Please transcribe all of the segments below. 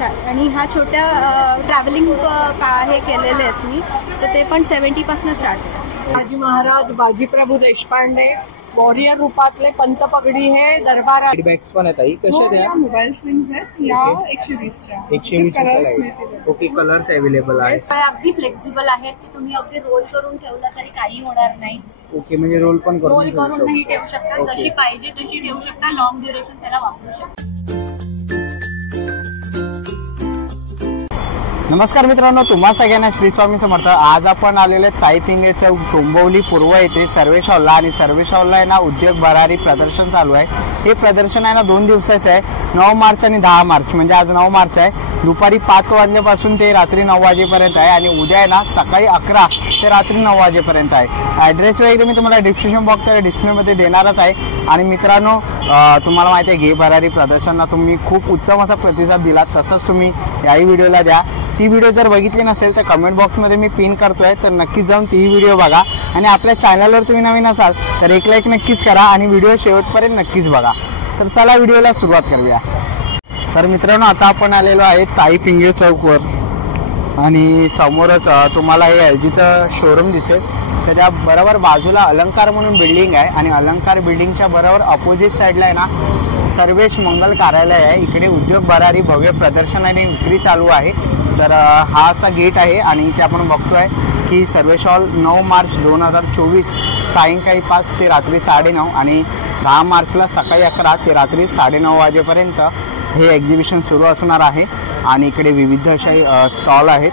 आणि ह्या छोट्या ट्रॅव्हलिंग हे केलेले आहेत मी, तर ते पण 70 पासून स्टार्ट आहे. बाजी महाराज, बाजीप्रभू देशपांडे, वॉरियर रूपातले पंत पगडी हे दरबार बॅग्स पण आहेत. कशा आहेत? मोबाईल स्लिंग्स आहेत या 120च्या. 120. ओके, कलर्स अवेलेबल आहेत. अगदी फ्लेक्झिबल आहेत की तुम्ही अगदी रोल करून ठेवला तरी काही होणार नाही. ओके, म्हणजे रोल पण रोल करूनही ठेवू शकता, जशी पाहिजे तशी ठेवू शकता, लॉंग ड्युरेशन त्याला वापरू शकता. नमस्कार मित्रांनो, तुम्हा सगळ्यांना श्री स्वामी समर्थ. आज आपण आलेले ताईपिंगे चौक डोंबिवली पूर्व येथे सर्वेश हॉलला, आणि सर्वेश हॉलला आहे ना उद्योग भरारी प्रदर्शन चालू आहे. हे प्रदर्शन आहे ना 2 दिवसाचं आहे, 9 मार्च आणि 10 मार्च. म्हणजे आज 9 मार्च आहे, दुपारी 5 वाजल्यापासून ते रात्री 9 वाजेपर्यंत आहे, आणि उद्या आहे ना सकाळी 11 ते रात्री 9 वाजेपर्यंत आहे. ॲड्रेस वगैरे मी तुम्हाला डिस्क्रिप्शन बॉक्समध्ये डिस्प्लेमध्ये देणारच आहे. आणि मित्रांनो, तुम्हाला माहिती आहे घे भरारी प्रदर्शनाला तुम्ही खूप उत्तम असा प्रतिसाद दिला, तसंच तुम्ही याही व्हिडिओला द्या. ती व्हिडिओ जर बघितली नसेल तर कमेंट बॉक्समध्ये मी पिन करतोय, तर नक्कीच जाऊन ती व्हिडिओ बघा. आणि आपल्या चॅनलवर तुम्ही नवीन असाल तर एक लाईक नक्कीच करा, आणि व्हिडिओ शेवटपर्यंत नक्कीच बघा. तर चला व्हिडिओला सुरुवात करूया. तर मित्रांनो, आता आपण आलेलो आहे ताईपिंगे चौकवर, आणि समोरच तुम्हाला हे LGचं शोरूम दिसेल. त्याच्या बरोबर बाजूला अलंकार म्हणून बिल्डिंग आहे, आणि अलंकार बिल्डिंगच्या बरोबर अपोजिट साईडला आहे ना सर्वेश मंगल कार्यालय आहे. इकडे उद्योग भरारी भव्य प्रदर्शन आणि विक्री चालू आहे. तर हा असा गेट आहे, आणि इथे आपण बघतोय की सर्वेश हॉल 9 मार्च 2024 सायंकाळी 5 ते रात्री 9:30, आणि 10 मार्चला सकाळी 11 ते रात्री 9:30 वाजेपर्यंत हे एक्झिबिशन सुरू असणार आहे. आणि इकडे विविध अशा स्टॉल आहेत.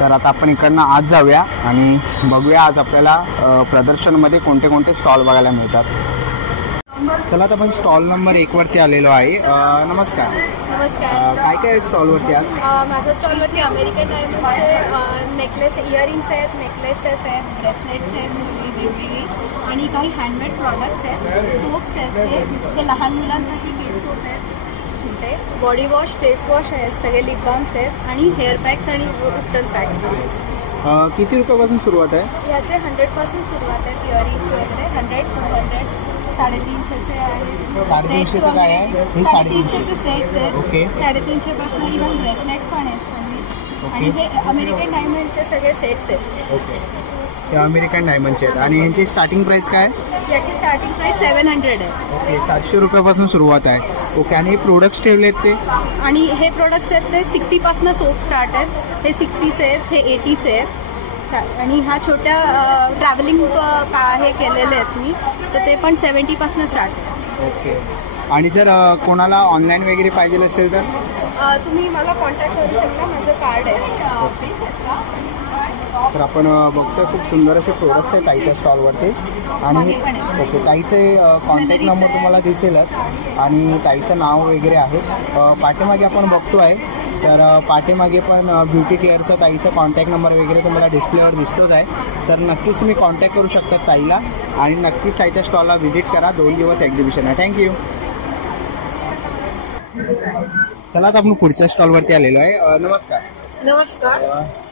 तर आता आपण इकडनं आज जाऊया आणि बघूया आज आपल्याला प्रदर्शनमध्ये कोणते कोणते स्टॉल बघायला मिळतात. चला, आता आपण स्टॉल नंबर 1 वरती आलेलो आहे. नमस्कार. नमस्कार. काय काय स्टॉलवरती आज? माझ्या स्टॉलवरती अमेरिकन डायमंडचे नेकलेस, इयरिंग्स आहेत, नेकलेसेस आहेत, ब्रेसलेट्स आहेत वेगवेगळी, आणि काही हँडमेड प्रॉडक्ट्स आहेत, सोप्स आहेत, हे लहान मुलांसाठी किड सोप आहेत, छोटे बॉडी वॉश, फेस वॉश आहेत, सगळे लिप बाम्स आहेत, आणि हेअर पॅक्स आणि उपटन पॅक्स. किती रुपयापासून सुरुवात आहे? याचे 100 पासून सुरुवात आहेत. इयरिंग्स वगैरे 100, 200, 350चे आहेत. 350चे काय आहे? 350चे सेट्स आहेत. ओके. 350 पासून इव्हन ब्रेसलेट्स पण आहेत सगळे, आणि हे अमेरिकन डायमंडचे सगळे सेट्स आहेत. ओके, ते अमेरिकन डायमंडचे आहेत. आणि ह्यांची स्टार्टिंग प्राइस काय? याची स्टार्टिंग प्राइस 700 आहे. ओके, 700 रुपयापासून सुरुवात आहे. ओके, आणि हे प्रोडक्ट्स ठेवले आहेत ते? आणि हे प्रोडक्ट्स आहेत ते 60 पासून सोप स्टार्ट आहेत. हे 60चे आहेत, हे 80चे आहेत, आणि ह्या छोट्या ट्रॅव्हलिंग हे केलेले आहेत मी, तर ते पण 70 पासून स्टार्ट आहे. ओके. आणि जर कोणाला ऑनलाईन वगैरे पाहिजे असेल तर तुम्ही मला कॉन्टॅक्ट करू शकता, माझं कार्ड आहे. तर आपण बघतोय खूप सुंदर असे प्रोडक्ट्स आहेत ताईच्या स्टॉलवरती. आणि ओके, ताईचे कॉन्टॅक्ट नंबर तुम्हाला दिसेलच, आणि ताईचं नाव वगैरे आहे. पाठीमागे आपण बघतोय, तर पाठीमागे पण ब्युटी केअरचा ताईचा कॉन्टॅक्ट नंबर वगैरे तुम्हाला डिस्प्लेवर दिसतोच आहे. तर नक्कीच तुम्ही कॉन्टॅक्ट करू शकता ताईला, आणि नक्कीच ताईच्या स्टॉलला व्हिजिट करा. 2 दिवस एक्झिबिशन आहे. थँक्यू. चला, आता आपण पुढच्या स्टॉलवरती आलेलो आहे. नमस्कार. नमस्कार.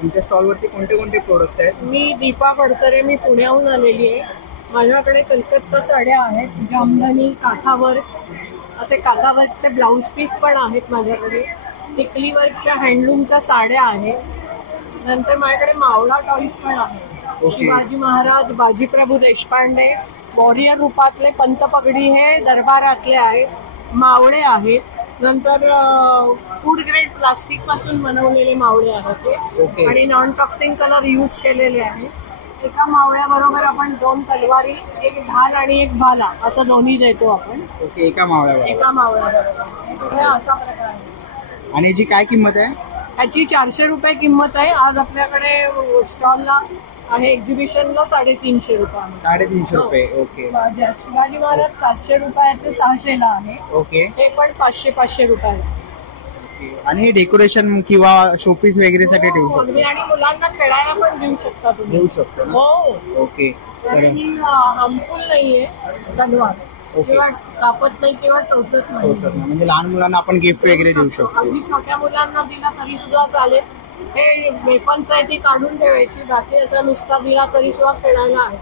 तुमच्या स्टॉलवरती कोणते कोणते प्रोडक्ट्स आहेत? मी दीपा फडतरे, मी पुण्याहून आलेली आहे. माझ्याकडे कलकत्ता साड्या आहेत, जामदानी, काठावर असे काठावरचे ब्लाऊज पीस पण आहेत माझ्याकडे. टिकलीवरच्या हँडलूमच्या साड्या आहेत. नंतर माझ्याकडे मावळा टॉईज पण आहे. शिवाजी महाराज, बाजीप्रभू देशपांडे, वॉरियर रूपातले पंत पगडी हे दरबारातले आहेत, मावळे आहेत. नंतर फूड ग्रेड प्लास्टिक पासून बनवलेले मावळे आहेत ते, आणि नॉन टॉक्सिंग कलर यूज केलेले आहेत. एका मावळ्याबरोबर आपण 2 तलवारी, एक ढाल आणि एक भाला असं दोन्ही देतो आपण. ओके, एका मावळ्याबरोबर. असा प्रकार आहे. आणि याची काय किंमत आहे? ह्याची 400 रुपये किंमत आहे. आज आपल्याकडे स्टॉलला आहे, एक्झिबिशनला 350 रुपये. 350 रुपये. ओके. शिवाजी महाराज 700 रुपयाचे 600ला आहे. ओके. ते पण 500 रुपयाला. आणि डेकोरेशन किंवा शोपीस वगैरे साठी ठेवू शकतो, आणि मुलांना खेळायला पण देऊ शकता तुम्ही. देऊ शकतो. हो. ओके. तर ही हार्मफुल नाहीये, धन्यवाद. किंवा कापत नाही किंवा टोचत नाही. म्हणजे लहान मुलांना आपण गिफ्ट वगैरे देऊ शकतो. अगदी छोट्या मुलांना दिला तरी सुद्धा चालेल. हे वेपन्स आहे ती काढून ठेवायची, बाकी असा नुसता दिला तरी सुद्धा खेळायला आहे.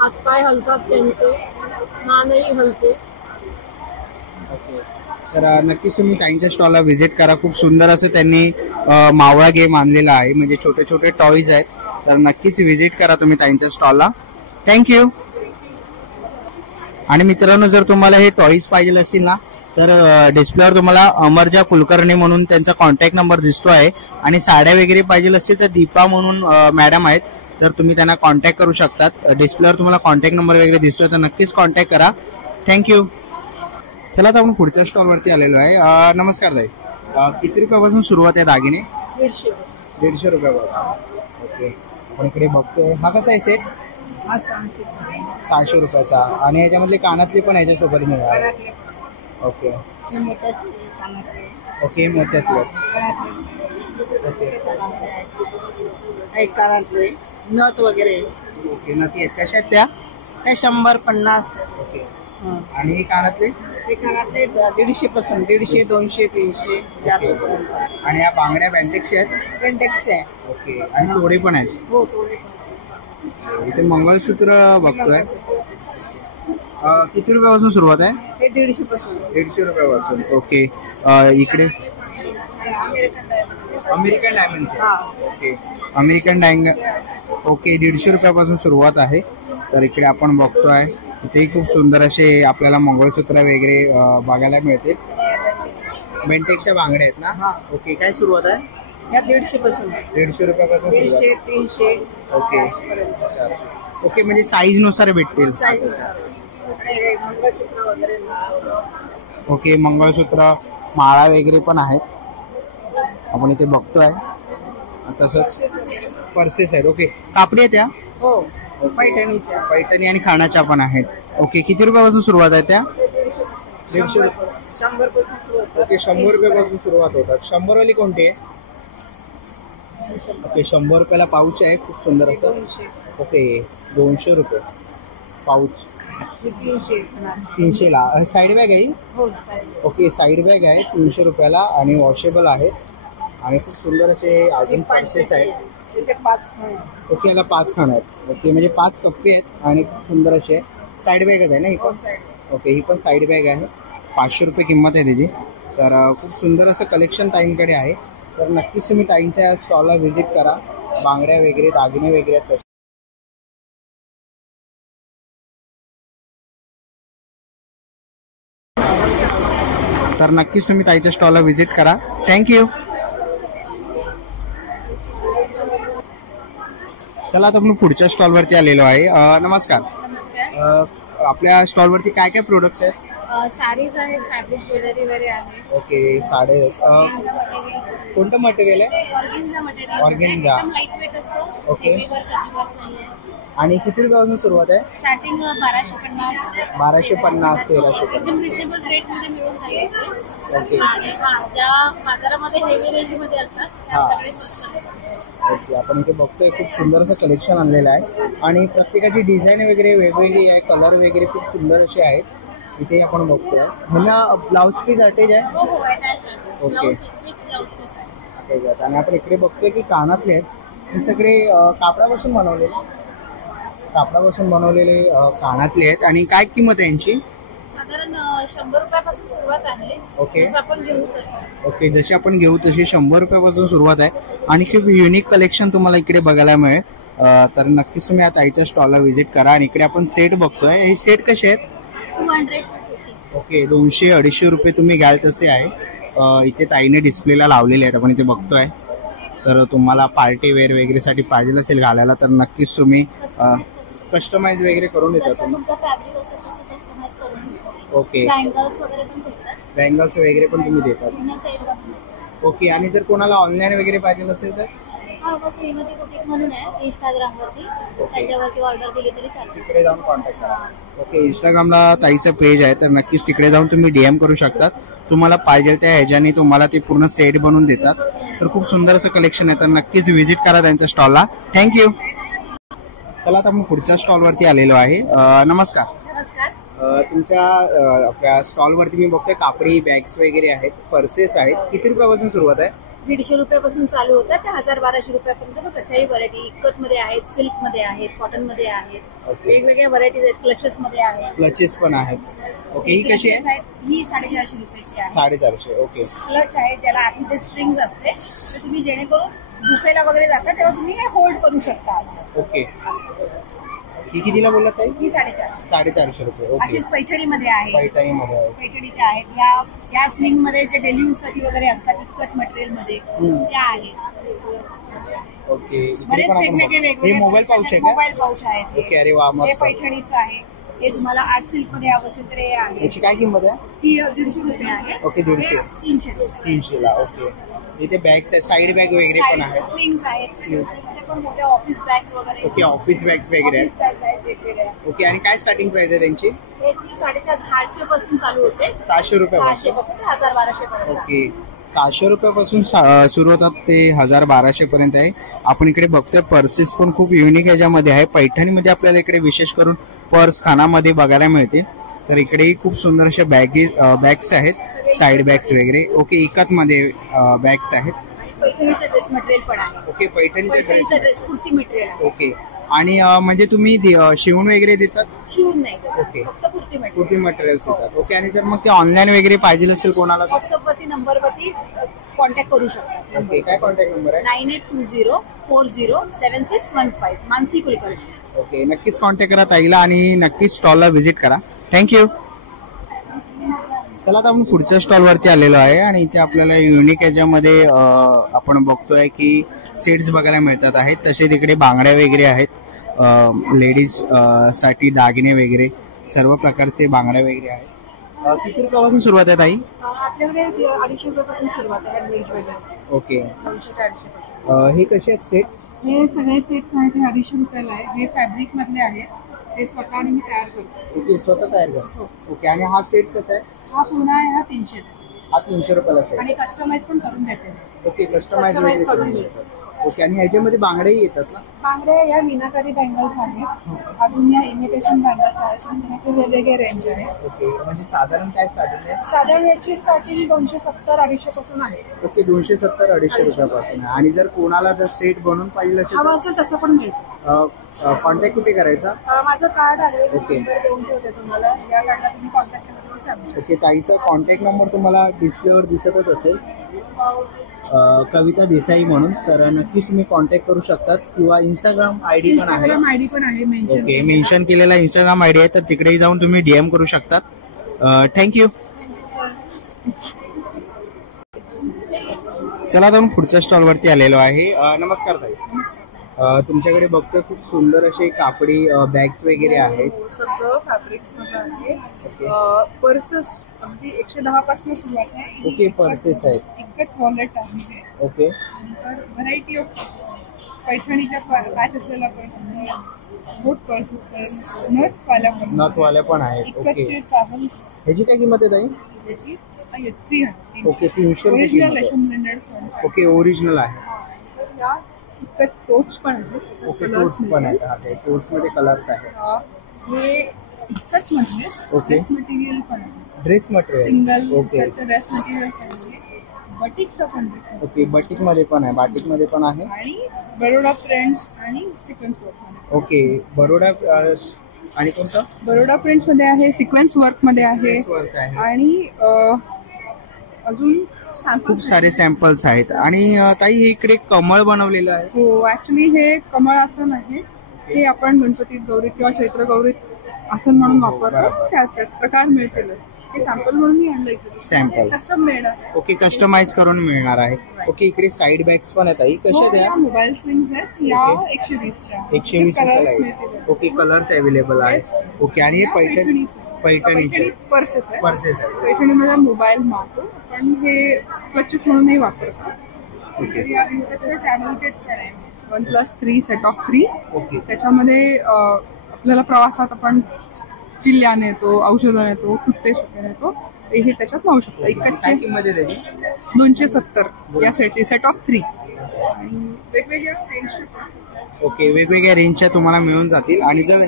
हातपाय हलतात त्यांचे, मानही हलते. तर नक्कीच तुम्ही ताईंच्या स्टॉलला व्हिजिट करा. खूप सुंदर असं त्यांनी मावळा गेम आणलेला आहे, म्हणजे छोटे छोटे टॉईज आहेत. तर नक्कीच व्हिजिट करा तुम्ही ताईंच्या स्टॉलला. थँक्यू. आणि मित्रांनो, जर तुम्हाला हे टॉईज पाहिजे असतील ना, तर डिस्प्लेवर तुम्हाला अमरजा कुलकर्णी म्हणून त्यांचा कॉन्टॅक्ट नंबर दिसतो आहे. आणि साड्या वगैरे पाहिजे असतील तर दीपा म्हणून मॅडम आहेत, तर तुम्ही त्यांना कॉन्टॅक्ट करू शकतात. डिस्प्लेवर तुम्हाला कॉन्टॅक्ट नंबर वगैरे दिसतोय, तर नक्कीच कॉन्टॅक्ट करा. थँक्यू. चला तर आपण पुढच्या स्टॉलवरती आलेलो आहे. नमस्कार ताई, किती रुपयापासून सुरुवात आहे दागिने? 150 रुपयापासून. ओके, आपण इकडे बघतोय. हा कसा आहे सेट? 600 रुपयाचा. आणि याच्यामधले कानातले पण याच्यासोबत मिळाले. Okay okay, मोत्यातले. ओके, नथ वगैरे. ओके, नक्की आहेत. कशा आहेत त्या? 100-50. ओके. आणि हे कानातले? ते कानातले 150 पासून 150, 200, 300, 400 पर्यंत. आणि या बांगड्या बँटेक्सच्या आहेत? पेंटेक्सचे आहे. ओके. आणि तोडे पण आहेत? हो, थोडे. इथे मंगळसूत्र बघतोय. किती रुपयापासून सुरुवात आहे? हे 150 पासून. 150 रुपयापासून. ओके. इकडे American diamond. Okay, American diamond. Okay, 150 रुपयापासून सुरुवात आहे. तर इकडे आपण बघतोय, इथेही खूप सुंदर असे आपल्याला मंगळसूत्र वगैरे बघायला मिळतील. बेंटेक्सच्या बांगड्या आहेत ना? ओके, काय सुरुवात आहे? या 150 पासून. 150 रुपयापासून. 150, 300. ओके ओके, म्हणजे साईज नुसार भेटतील. मंगळसूत्र वगैरे. ओके, मंगळसूत्र, माळा वगैरे पण आहेत, आपण इथे बघतोय. तसंच पर्सेस आहेत. ओके, कापडी आहे त्या? हो, पैठणीच्या. पैठणी आणि खाण्याच्या पण आहेत. ओके, किती रुपयापासून सुरुवात आहे त्या? 150. 100 पासून सुरुवात. ओके, 100 रुपयापासून सुरुवात होतात. 100 वाली कोणती आहे? ओके, 100 रुपयाला पाऊच आहे, खूप सुंदर असं. 200. ओके, 200 रुपये पाऊच. 300 ला. साईड बॅग आहे? हो. ओके, साईड बॅग आहे 300 रुपयाला आणि वॉशेबल आहे. आणि खूप सुंदर असे अजून पर्सेस आहेत. 5. ओके, याला 5 खाणं आहेत. ओके, म्हणजे 5 कप्पे आहेत आणि खूप सुंदर असे साईड बॅगच आहे ना ही पण? ओके, ही पण साईड बॅग आहे. 500 रुपये किंमत आहे त्याची. तर खूप सुंदर असं कलेक्शन ताईंकडे आहे. तर नक्कीच तुम्ही ताईंच्या स्टॉलला व्हिजिट करा. बांगड्या वगैरे, दागिने वगैरे आहेत. तर नक्कीच तुम्ही ताईच्या स्टॉलला व्हिजिट करा. थँक्यू. चला आता आपण पुढच्या स्टॉलवरती आलेलो आहे. नमस्कार. आपल्या स्टॉलवरती काय काय प्रोडक्ट्स आहेत? साडीज आहेत, फॅब्रिक ज्वेलरी वगैरे आहे. ओके, साडे. कोणतं मटेरियल आहे? ऑर्गेन्झा. ओके. आणि किती रुपयापासून सुरुवात आहे? स्टार्टिंग 1250. 1250, 1350. एकदम रिजनेबल रेट मध्ये मिळून जाईल. ओके. आणि ज्या बाजारामध्ये हेवी रेंज मध्ये असतात त्याकडे स्वस्त आहे. ओके, आपण इथे बघतोय खूप सुंदर असं कलेक्शन आणलेलं आहे. आणि प्रत्येकाची डिझाईन वगैरे वेगवेगळी आहे, कलर वगैरे खूप सुंदर असे आहेत. इथे आपण बघतोय. ह्यांना ब्लाउज पीस अटॅच आहे? हो हो, अटॅच आहे. ओके. ब्लाउज पीस आहे. आणि आपण इकडे बघतोय की कानातले आहेत, हे सगळे कापडापासून बनवलेले कानातले आहेत. आणि काय किंमत आहे यांची? साधारण 100 रुपयापासून सुरुवात आहे. ओके. जसं आपण घेऊ तसं. ओके, जशी आपण घेऊ तशी 100 रुपयापासून सुरुवात आहे. आणि खूप युनिक कलेक्शन तुम्हाला इकडे बघायला मिळेल. तर नक्कीच तुम्ही आता ताईच्या स्टॉलला व्हिजिट करा. आणि इकडे आपण सेट बघतोय. हे सेट कसे आहेत? 200. ओके, 200-250 रुपये तुम्ही घ्याल तसे आहे. इथे ताईने डिस्प्लेला लावलेले आहेत, आपण इथे बघतोय. तर तुम्हाला पार्टी वेअर वगैरे साठी पाहिजे असेल घालायला तर नक्कीच तुम्ही कस्टमाइज वगैरे करून देतात. तुमचं फॅब्रिक असेल तसं कस्टमाइज करून देतात. ओके. बँगल्स वगैरे पण भेटतात. बँगल्स वगैरे पण तुम्ही देतात. पूर्ण सेट बघतो. ओके. आणि जर कोणाला ऑनलाईन वगैरे पाहिजे असेल तर? हा, बस श्रीमती बुटीक म्हणून आहे इंस्टाग्रामवरती, त्याच्यावरती ऑर्डर दिली तरी चालेल. तिकडे जाऊन कॉन्टॅक्ट करा. ओके, इंस्टाग्रामला ताईचं पेज आहे तर नक्कीच तिकडे जाऊन तुम्ही डीएम करू शकतात. तुम्हाला पाहिजे त्या ह्याच्याने तुम्हाला ते पूर्ण सेट बनवून देतात. तर खूप सुंदर असं कलेक्शन आहे, तर नक्कीच व्हिजिट करा त्यांच्या स्टॉलला. थँक्यू. चला आता आपण पुढच्या स्टॉलवरती आलेलो आहे. नमस्कार. नमस्कार. तुमच्या आपल्या स्टॉलवरती मी बघतोय कापडी बॅग्स वगैरे आहेत, पर्सेस आहेत. किती रुपयापासून सुरुवात आहे? 150 रुपयापासून चालू होतात ते 1000-1200 रुपयापर्यंत कशाही व्हरायटी इकत मध्ये आहेत, सिल्क मध्ये आहेत, कॉटन मध्ये आहेत, वेगवेगळ्या व्हरायटीज आहेत, क्लचेस मध्ये आहेत. क्लचेस पण आहेत. ओके, ही कशी आहे? ही 450 रुपयाची आहे. 450. ओके. क्लच आहे ज्याला आतमध्ये स्ट्रिंग्स असते, तर तुम्ही जेणेकरून दुसऱ्याला वगैरे जाता तेव्हा तुम्ही हे होल्ड करू शकता असं. ओके. ही कितीला बोलत आहे? ही 450. 450 रुपये. ओके. अशीच पैठणीमध्ये आहे. पैठणीमध्ये आहे. पैठणीच्या आहेत या स्लिंग मध्ये जे डेली यूज साठी वगैरे असतात इतकत मटेरियल मध्ये त्या आहेत. ओके. बरेच वेगवेगळे मोबाईल पाऊच आहे का? मोबाईल पाऊच आहेत. ओके. अरे वा, हे पैठणीचं आहे. हे तुम्हाला आर्ट सिल्क मध्ये हवं असेल तर हे आहे. याची काय किंमत आहे? ही 150 रुपये आहे. ओके. 150. 300 ला. ओके. इथे बॅग्स आहेत, साईड बॅग वगैरे पण आहेत. स्लिंग्स आहेत, पण मोठ्या ऑफिस बॅग्स वगैरे. ओके. ऑफिस बॅग्स वगैरे आहेत. बॅग्स आहेत वेगवेगळ्या. ओके. आणि काय स्टार्टिंग प्राइस आहे त्यांची? याची 750 पासून चालू होते. 700 रुपयापासून. 700 पासून 1000-1200 पर्यंत. ओके. 700 रुपयापासून सुरू होतात ते 1000-1200 पर्यंत आहे. आपण इकडे बघतोय पर्सेस पण खूप युनिक याच्यामध्ये आहे. पैठणीमध्ये आपल्याला इकडे विशेष करून पर्स खानामध्ये बघायला मिळतील. तर इकडेही खूप सुंदर अशा बॅग्स आहेत, साईड बॅग्स वगैरे. ओके. इकत मध्ये बॅग्स आहेत. पैठणीचं ड्रेस मटेरियल पण आहे. ओके. पैठणीचं ड्रेस कुर्ती मटेरियल आहे. ओके. आणि म्हणजे तुम्ही शिवून वगैरे देतात? शिवून नाही ओके. फक्त कुर्ती मटेरियल. कुर्ती मटेरियल देतात. ओके. आणि जर मग ते ऑनलाईन वगैरे पाहिजे असेल कोणाला? व्हॉट्सअप वरती नंबरवरती कॉन्टॅक्ट करू शकता. ओके. काय कॉन्टॅक्ट नंबर आहे? 9820407615. मानसी कुलकर्णी. ओके. नक्कीच कॉन्टॅक्ट करा ताईला आणि नक्कीच स्टॉलला व्हिजिट करा. थँक्यू. चला आता आपण पुढच्या स्टॉल वरती आलेलो आहे आणि इथे आपल्याला युनिक याच्यामध्ये आपण बघतोय की सेट्स बघायला मिळतात आहेत. तसे तिकडे बांगड्या वगैरे आहेत, लेडीज साठी दागिने वगैरे सर्व प्रकारचे बांगड्या वगैरे आहेत. किती रुपयापासून सुरुवात आहे ताई? आपल्याकडे 250 रुपयापासून सुरुवात आहे. ओके. 200-400. हे कसे आहेत सेट? हे सगळे सेट्स आहेत, हे 250 रुपयाला आहे. हे फॅब्रिक मधले आहेत, हे स्वतः मी तयार करतो. ओके. स्वतः तयार करतो. ओके. आणि हा सेट कसा आहे? हा पूर्ण आहे, हा 300. हा 300 रुपयाला सेट. आणि कस्टमाइज पण करून देते. ओके. कस्टमाइज करून देतात. ओके. आणि ह्याच्यामध्ये बांगडेही येतात ना? बांगड्या या मीनाकारी बँगल्स आहेत, अजून या इमिटेशन बँगल्स आहेत. ह्याचे वेगवेगळे रेंज आहे. ओके. म्हणजे साधारण काय स्टार्टिंग आहे? साधारण याची स्टार्टिंग 270-250 पासून आहे. ओके. 270-250 रुपयापासून. आणि जर कोणाला जर सेट बनवून पाहिजे असेल हवं असेल तसं पण मिळतं. कॉन्टॅक्ट कुठे करायचा? माझं कार्ड आहे, ओके. देऊन ठेवते तुम्हाला. या कार्डला तुम्ही कॉन्टॅक्ट केला तर चालेल. ओके. ताईचा कॉन्टॅक्ट नंबर तुम्हाला डिस्प्लेवर दिसतच असेल, कविता देसाई म्हणून. तर नक्कीच तुम्ही कॉन्टॅक्ट करू शकतात किंवा इंस्टाग्राम आयडी पण आहे. आयडी पण आहे मेन्शन. ओके. मेन्शन केलेला इंस्टाग्राम आयडी आहे, तर तिकडेही जाऊन तुम्ही डीएम करू शकतात. थँक्यू. चला आता पुढच्या स्टॉल वरती आलेलो आहे. नमस्कार ताई. तुमच्याकडे बघतोय खूप सुंदर असे कापडी बॅग्स वगैरे आहेत. सगळं फॅब्रिक्स मध्ये आहे. पर्सेस अगदी 110 पासून सुरुवात आहे. ओके. पर्सेस आहेत, इतकं वॉलेट आहे. ओके. तर व्हरायटी ऑफ पैठणीच्या पॅच असलेला पर्स, बोट पर्सेस आहेत, नथवाल्या पण आहेत. ओके. ट्रॅव्हल. ह्याची काय किंमत आहे ताई? त्याची 300. ओके. 300 ओरिजिनल रुपये. ब्लेंडेड. ओके. ओरिजिनल आहे. या इतकं टोच पण आहेत. ओके. टोट्स पण आहेत. हा, ते टोट्स मध्ये कलर्स आहेत. हे इतकंच म्हणजे ओके. ड्रेस मटेरियल पण आहे. Dress material. Single okay. Dress material पण आहे. बटिकचं पण ड्रेस. ओके. बटिक मध्ये पण आहे, बाटिक मध्ये पण आहे. आणि बरोडा प्रिंट्स आणि सिक्वेन्स वर्क. ओके. बरोडा आणि कोणतं? बरोडा प्रिंट्स मध्ये आहे, सिक्वेन्स वर्क मध्ये आहे. वर्क आहे. आणि अजून खूप सारे सॅम्पल्स आहेत. आणि ताई हे इकडे कमळ बनवलेलं आहे. हो, ऍक्च्युली हे कमळ आसन आहे. हे आपण गणपतीत, गौरीत किंवा चैत्र गौरीत आसन म्हणून वापरतो. त्याच्यात प्रकार मिळतील. हे सॅम्पल म्हणून मी आणलं इथे. सॅम्पल कस्टम मेड आहे. ओके. कस्टमाइज करून मिळणार आहे. ओके. इकडे साईड बॅग्स पण आहेत ताई. कशा आहेत या? मोबाईल स्लिंग्स आहेत. या 120च्या. 120 कलर्स रुपये. मिळतील. ओके. कलर्स अवेलेबल आहेत. ओके. आणि हे पैठणीचे पर्सेस आहेत. पर्सेस आहेत. पैठणीमध्ये मोबाईल मारतो पण हे क्लचेस म्हणूनही वापरतो. ओके. ट्रॅव्हल किट पण आहे. 1+3 सेट ऑफ 3. ओके. त्याच्यामध्ये आपल्याला प्रवासात आपण किल्ल्या नेतो, औषधं नेतो, टूथपेस्ट वगैरे नेतो, हे त्याच्यात लावू शकतो. काय किंमत आहे त्याची? 270 या सेटची, सेट ऑफ 3. आणि वेगवेगळ्या रेंजच्या. ओके. वेगवेगळ्या रेंजच्या तुम्हाला मिळून जातील. आणि जर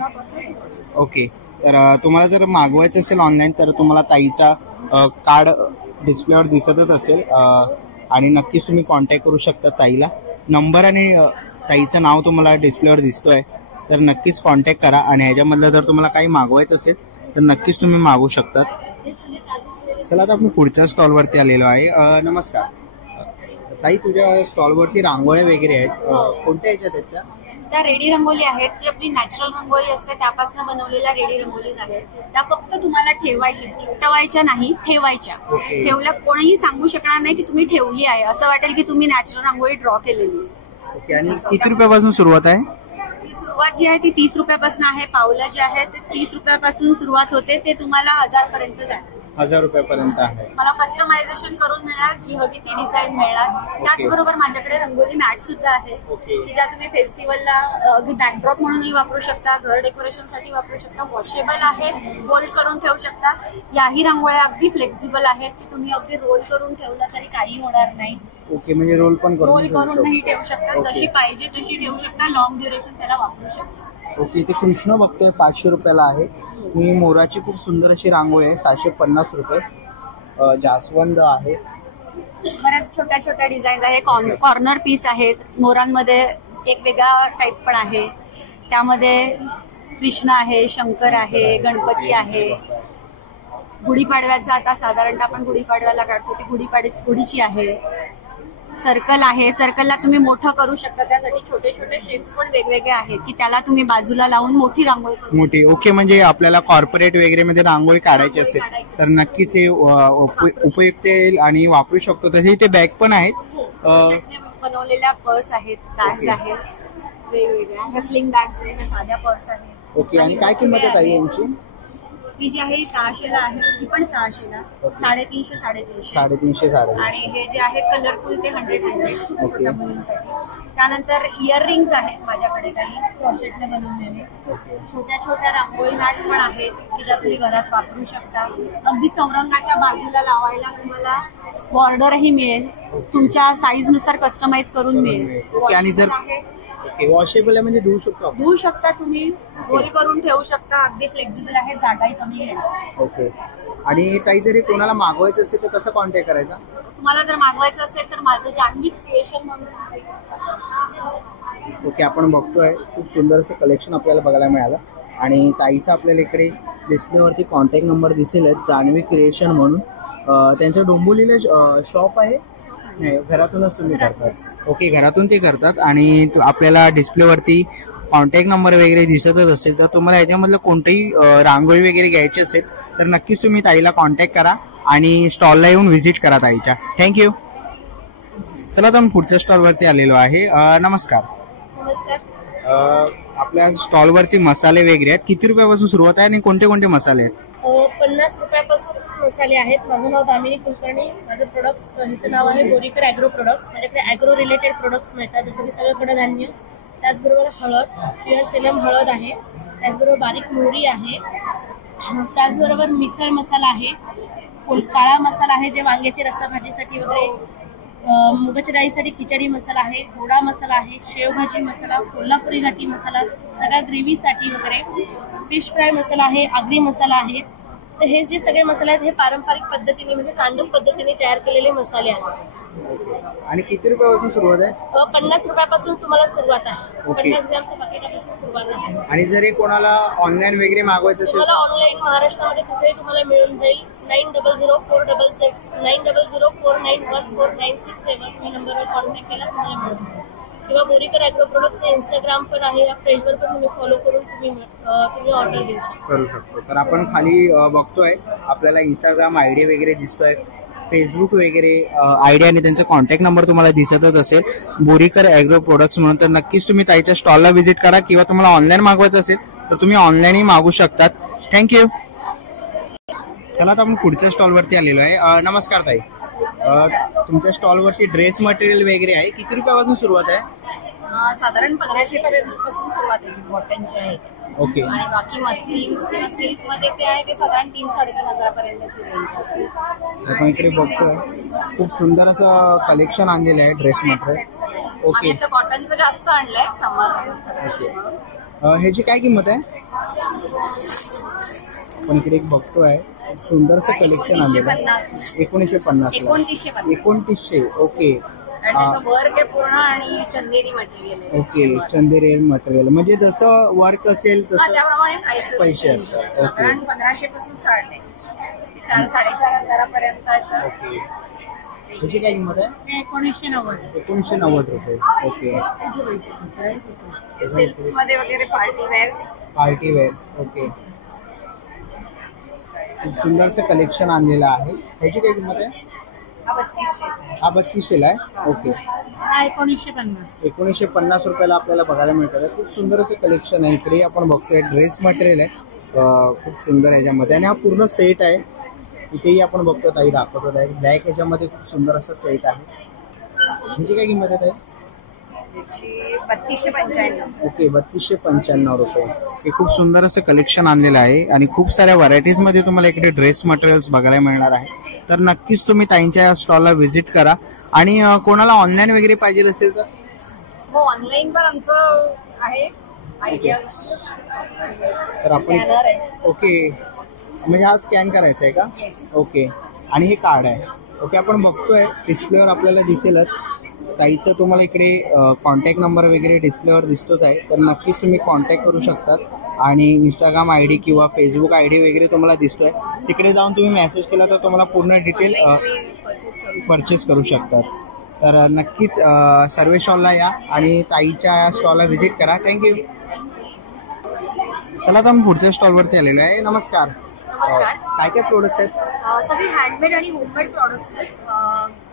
ओके, तर तुम्हाला जर मागवायचं असेल ऑनलाईन तर तुम्हाला ताईचा कार्ड डिस्प्लेवर दिसतच असेल. आणि नक्कीच तुम्ही कॉन्टॅक्ट करू शकता ताईला. नंबर आणि ताईचं नाव तुम्हाला डिस्प्लेवर दिसतोय, तर नक्कीच कॉन्टॅक्ट करा. आणि ह्याच्यामधलं जर तुम्हाला काही मागवायचं असेल तर नक्कीच तुम्ही मागवू शकतात. चला आता आपण पुढच्या स्टॉलवरती आलेलो आहे. नमस्कार ताई, तुझ्या स्टॉलवरती रांगोळ्या वगैरे आहेत, कोणत्या ह्याच्यात आहेत त्या? त्या रेडी रंगोली आहेत, जी आपली नॅचरल रंगोली असते त्यापासून बनवलेल्या रेडी रंगोलीज आहेत. त्या फक्त तुम्हाला ठेवायच्या, चिकटवायच्या नाही, ठेवायच्या. ठेवल्या कोणीही सांगू शकणार नाही की तुम्ही ठेवली आहे, असं वाटेल की तुम्ही नॅचरल रंगोली ड्रॉ केलेली. आणि किती रुपयापासून सुरुवात आहे? ती सुरुवात जी आहे ती 30 रुपयापासून आहे. पावलं जे आहे ते 30 रुपयापासून सुरुवात होते, ते तुम्हाला 1000 पर्यंत जाते. 1000 रुपयापर्यंत आहे. मला कस्टमायझेशन करून मिळणार, जी हवी ती डिझाईन मिळणार. त्याचबरोबर माझ्याकडे रंगोली मॅट सुद्धा आहे, की ज्या तुम्ही फेस्टिवलला अगदी बॅकड्रॉप म्हणूनही वापरू शकता, घर डेकोरेशन साठी वापरू शकता. वॉशेबल आहे, फोल्ड करून ठेवू शकता. याही रांगोळ्या अगदी फ्लेक्झिबल आहेत, की तुम्ही अगदी रोल करून ठेवला तरी काही होणार नाही. ओके, म्हणजे रोल पण करूनही ठेवू शकता, जशी पाहिजे तशी ठेवू शकता. लॉंग ड्युरेशन त्याला वापरू शकता. ओके, ते कृष्ण बघतोय 500 रुपयाला आहे. ही मोराची खूप सुंदर अशी रांगोळी आहे, 750 रुपये. जास्वंद आहे, बऱ्याच छोट्या छोट्या डिझाईन आहे. कॉर्नर पीस आहेत, मोरांमध्ये एक वेगळा टाईप पण आहे. त्यामध्ये कृष्ण आहे, शंकर आहे, गणपती आहे. गुढीपाडव्याचं आता साधारणतः आपण गुढीपाडव्याला काढतो, ती गुढीची आहे. सर्कल आहे, सर्कलला तुम्ही मोठं करू शकता, त्यासाठी छोटे छोटे शेप्स पण वेगवेगळे आहेत, की त्याला तुम्ही बाजूला लावून मोठी रांगोळी करू. मोठी. ओके, म्हणजे आपल्याला कॉर्पोरेट वगैरे मध्ये रांगोळी काढायची असेल तर नक्कीच हे उपयुक्त येईल आणि वापरू शकतो. तसे इथे बॅग पण आहेत, बनवलेल्या पर्स आहेत, बॅग्स आहेत वेगवेगळ्या. रेसलिंग बॅग्स आहेत, साध्या पर्स आहेत. ओके, आणि काय किंमत आहे ताई यांची? ही जी आहे 600ला आहे, ही पण 600ला. 350 350. 350. आणि हे जे आहे कलरफुल ते 100 छोट्या मुलींसाठी. त्यानंतर इयररिंग्स आहेत माझ्याकडे, काही क्रॉशेटने बनवलेले छोट्या छोट्या रांगोळी मॅट्स पण आहेत, की ज्या तुम्ही घरात वापरू शकता. अगदी चौरंगाच्या बाजूला लावायला तुम्हाला बॉर्डरही मिळेल, तुमच्या साईज नुसार कस्टमाइज करून मिळेल. आणि जर वॉशेबल आहे म्हणजे धुवू शकता तुम्ही, रोल करून ठेवू शकता. अगदी फ्लेक्झिबल आहे, जागाही कमी आहे. ओके, आणि ताई जरी कोणाला मागवायचं असेल तर कसं कॉन्टॅक्ट करायचा? तुम्हाला जर मागवायचं असेल तर माझं जान्हवीज क्रिएशन म्हणून आहे. ओके, आपण बघतोय खूप सुंदर असं कलेक्शन आपल्याला बघायला मिळालं. आणि ताईचा आपल्याला इकडे डिस्प्लेवरती कॉन्टॅक्ट नंबर दिसेल, जान्हवी क्रिएशन म्हणून. त्यांचं डोंबिवलीला शॉप आहे, नाही घरातूनच तुम्ही करतात? ओके, घरातून ते करतात. आणि आपल्याला डिस्प्लेवरती कॉन्टॅक्ट नंबर वगैरे दिसतच असेल, तर तुम्हाला याच्यामधलं कोणतीही रांगोळी वगैरे घ्यायची असेल तर नक्कीच तुम्ही ताईला कॉन्टॅक्ट करा आणि स्टॉलला येऊन व्हिजिट करा ताईच्या. थँक्यू. चला तर पुढच्या स्टॉलवरती आलेलो आहे. नमस्कार. नमस्कार. आपल्या स्टॉलवरती मसाले वगैरे आहेत, किती रुपयापासून सुरुवात आहे आणि कोणते कोणते मसाले आहेत? 50 रुपयापासून मसाले आहेत. माझं नाव दामिनी कुलकर्णी. माझं प्रोडक्ट्स, ह्याचं नाव आहे बोरीकर ॲग्रो प्रोडक्ट्स. माझ्याकडे ॲग्रो रिलेटेड प्रोडक्ट्स मिळतात, जसं की सगळं कडधान्य, त्याचबरोबर हळद, प्युअर सेलम हळद आहे, त्याचबरोबर बारीक मोहरी आहे, त्याचबरोबर मिसळ मसाला आहे, काळा मसाला आहे जे वांग्याची रस्सा भाजीसाठी वगैरे, मुगाच्या डाळीसाठी खिचडी मसाला आहे, गोडा मसाला आहे, शेवभाजी मसाला, कोल्हापुरी घाटी मसाला, सगळ्या ग्रेव्हीसाठी वगैरे, फिश फ्राय मसाला आहे, आगरी मसाला आहे. तर हे जे सगळे मसाले आहेत हे पारंपरिक पद्धतीने म्हणजे कांडूक पद्धतीने तयार केलेले मसाले आहेत. आणि किती रुपयापासून सुरुवात आहे? 50 रुपयापासून तुम्हाला सुरुवात आहे. 50 ग्रॅमच्या पाकिटापासून सुरुवात आहे. आणि जरी कोणाला ऑनलाईन वगैरे मागवायचं असेल तुम्हाला ऑनलाईन महाराष्ट्रामध्ये कुठेही तुम्हाला मिळून जाईल. 900477 या नंबरवर कॉन्टॅक्ट केला तुम्हाला मिळून जाईल. किंवा बोरीकर ॲग्रो प्रोडक्ट्स इंस्टाग्राम पण आहे, या पेजवर पण तुम्ही फॉलो करून तुम्ही ऑर्डर करू शकतो. तर आपण खाली बघतोय आपल्याला इंस्टाग्राम आयडी वगैरे दिसतोय, फेसबुक वगैरे आयडी आणि त्यांचा कॉन्टॅक्ट नंबर तुम्हाला दिसतच असेल, बोरीकर ॲग्रो प्रोडक्ट्स म्हणून. तर नक्कीच तुम्ही ताईच्या स्टॉलला व्हिजिट करा, किंवा तुम्हाला ऑनलाईन मागवायचं असेल तर तुम्ही ऑनलाईनही मागवू शकतात. थँक्यू. चला आता आपण पुढच्या स्टॉलवरती आलेलो आहे. नमस्कार ताई, तुमच्या स्टॉलवरती ड्रेस मटेरियल वगैरे आहे, किती रुपयापासून सुरुवात आहे? साधारण 1500 पासून सुरुवात आहे, कॉटनचे आहे. ओके. आणि बाकी मस्लिन्स किंवा सिल्क मध्ये ते आहे ते साधारण 3-3.5 हजारापर्यंतची रेंज. आपण इकडे बघतोय खूप सुंदर असं कलेक्शन आणलेलं आहे ड्रेस मटेरियल. ओके. कॉटनचं जास्त आणलंय समर. ओके. ह्याची काय किंमत आहे? आपण इकडे एक बघतोय सुंदरचं कलेक्शन आलेलं आहे. 1950 2900. ओके. वर्क आहे पूर्ण आणि चंदेरी मटेरियल ओके, चंदेरी मटेरियल म्हणजे जसं वर्क असेल तसं त्याप्रमाणे पैसे असतात. ओके 1500 पासून स्टार्ट आहे. 4-4.5 अशा. ओके. त्याची काय किंमत आहे? 1990 रुपये. ओके. सिल्क्स मध्ये वगैरे पार्टी वेअर्स. ओके. खूप सुंदरचं कलेक्शन आणलेलं आहे. ह्याची काय किंमत आहे? हा 3200 आहे. ओके. 1950 रुपयाला आपल्याला बघायला मिळतात. खूप सुंदर असं कलेक्शन आहे. इकडे आपण बघतोय ड्रेस मटेरियल आहे. खूप सुंदर ह्याच्यामध्ये आणि हा पूर्ण सेट आहे. इथेही आपण बघतो ताई दाखवतो आहे. ब्लॅक ह्याच्यामध्ये खूप सुंदर असं सेट आहे. ह्याची काय किंमत आहे ताई? 3295. ओके 3295 रुपये. हे खूप सुंदर असं कलेक्शन आणलेलं आहे आणि खूप साऱ्या व्हरायटीज मध्ये तुम्हाला इकडे ड्रेस मटेरियल्स बघायला मिळणार आहे. तर नक्कीच तुम्ही ताईंच्या स्टॉलला व्हिजिट करा. आणि कोणाला ऑनलाईन वगैरे पाहिजे असेल तर हो, ऑनलाईन पण आमचं आहे आयडिया. तर आपण ओके म्हणजे हा स्कॅन करायचा आहे का? ओके. आणि हे कार्ड आहे. ओके. आपण बघतोय डिस्प्लेवर आपल्याला दिसेलच. ताईचं तुम्हाला इकडे कॉन्टॅक्ट नंबर वगैरे डिस्प्लेवर दिसतोच आहे. तर नक्कीच तुम्ही कॉन्टॅक्ट करू शकतात. आणि इंस्टाग्राम ID किंवा फेसबुक ID वगैरे तुम्हाला दिसतोय. तिकडे जाऊन तुम्ही मेसेज केला तर तुम्हाला पूर्ण डिटेल परचेस करू शकतात. तर नक्कीच सर्वे स्टॉलला या आणि ताईच्या या स्टॉलला व्हिजिट करा. थँक्यू. चला तर आम्ही पुढच्या स्टॉलवरती आलेलो आहे. नमस्कार. काय काय प्रोडक्ट्स आहेत? सगळे हँडमेड आणि होममेड प्रॉडक्ट्स आहेत.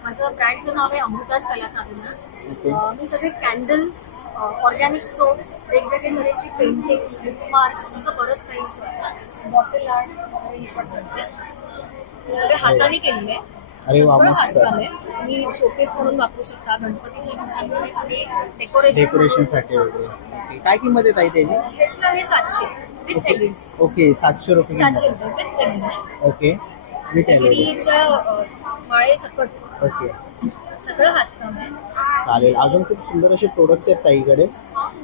माझं ब्रँडचं नाव आहे अमृताज कला साधना. मी सगळे कॅन्डल्स, ऑर्गॅनिक सोप्स, वेगवेगळे तऱ्हेची पेंटिंग्स, बुकमार्क्स असं बरंच काही, बॉटल आर्ट करते. सगळे हाताने केलेले. अरे वा, मस्त. मी शोकेस म्हणून वापरू शकता. गणपतीच्या दिवसांमध्ये तुम्ही डेकोरेशनसाठी वगैरे. काय किंमत आहे ताई त्याची? त्याची आहे 700 विथ एलईडी. ओके 700 रुपये. 700 रुपये विथ एलईडी. ओके विथ एलईडीच्या माळे सकट. ओके. सगळं हातकाम आहे. चालेल. अजून खूप सुंदर असे प्रोडक्ट्स आहेत ताईकडे.